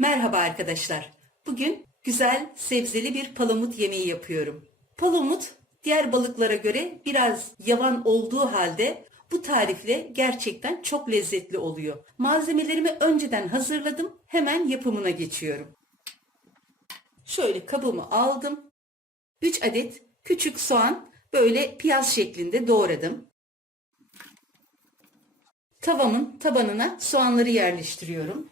Merhaba arkadaşlar. Bugün güzel sebzeli bir palamut yemeği yapıyorum. Palamut diğer balıklara göre biraz yavan olduğu halde bu tarifle gerçekten çok lezzetli oluyor. Malzemelerimi önceden hazırladım. Hemen yapımına geçiyorum. Şöyle kabımı aldım. 3 adet küçük soğan böyle piyaz şeklinde doğradım. Tavamın tabanına soğanları yerleştiriyorum.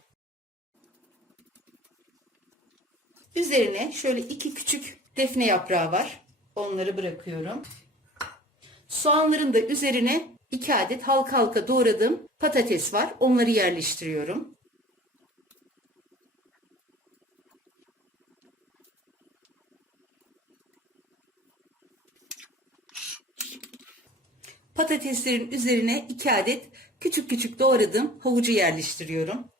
Üzerine şöyle iki küçük defne yaprağı var. Onları bırakıyorum. Soğanların da üzerine iki adet halka halka doğradığım patates var. Onları yerleştiriyorum. Patateslerin üzerine iki adet küçük küçük doğradığım havucu yerleştiriyorum.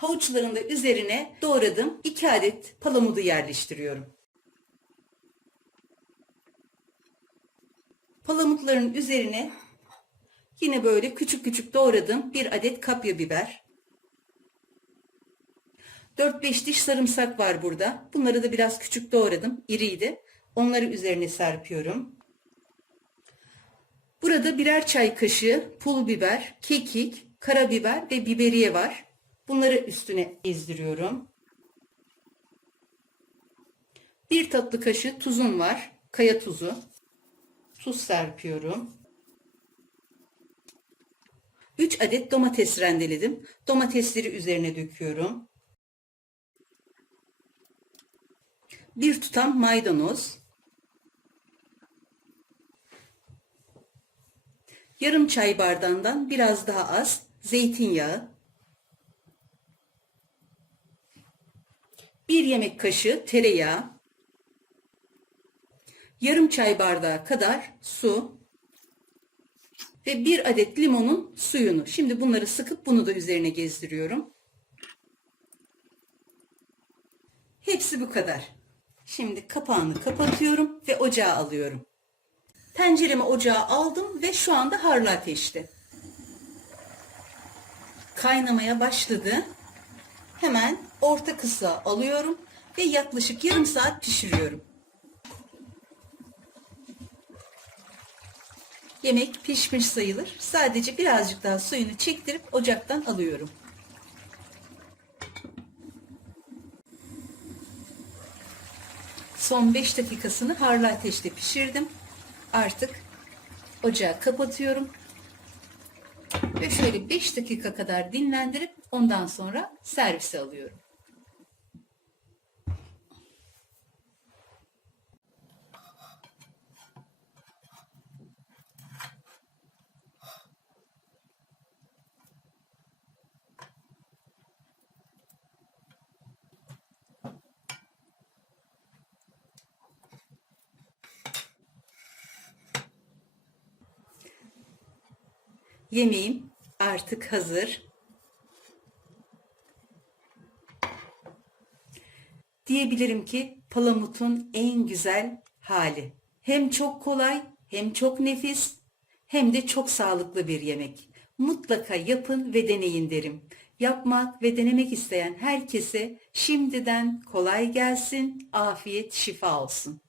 Havuçların da üzerine doğradığım iki adet palamudu yerleştiriyorum. Palamutların üzerine yine böyle küçük küçük doğradığım bir adet kapya biber. 4-5 diş sarımsak var burada. Bunları da biraz küçük doğradım. İriydi. Onları üzerine serpiyorum. Burada birer çay kaşığı pul biber, kekik, karabiber ve biberiye var. Bunları üstüne ezdiriyorum. Bir tatlı kaşığı tuzum var. Kaya tuzu. Tuz serpiyorum. 3 adet domates rendeledim. Domatesleri üzerine döküyorum. Bir tutam maydanoz. Yarım çay bardağından biraz daha az zeytinyağı. Bir yemek kaşığı tereyağı. Yarım çay bardağı kadar su. Ve bir adet limonun suyunu. Şimdi bunları sıkıp bunu da üzerine gezdiriyorum. Hepsi bu kadar. Şimdi kapağını kapatıyorum ve ocağa alıyorum. Tenceremi ocağa aldım ve şu anda harlı ateşte. Kaynamaya başladı. Hemen orta kısığa alıyorum ve yaklaşık yarım saat pişiriyorum. Yemek pişmiş sayılır. Sadece birazcık daha suyunu çektirip ocaktan alıyorum. Son 5 dakikasını harlı ateşte pişirdim. Artık ocağı kapatıyorum. Ve şöyle 5 dakika kadar dinlendirip ondan sonra servise alıyorum. Yemeğim artık hazır. Diyebilirim ki palamutun en güzel hali. Hem çok kolay, hem çok nefis, hem de çok sağlıklı bir yemek. Mutlaka yapın ve deneyin derim. Yapmak ve denemek isteyen herkese şimdiden kolay gelsin, afiyet, şifa olsun.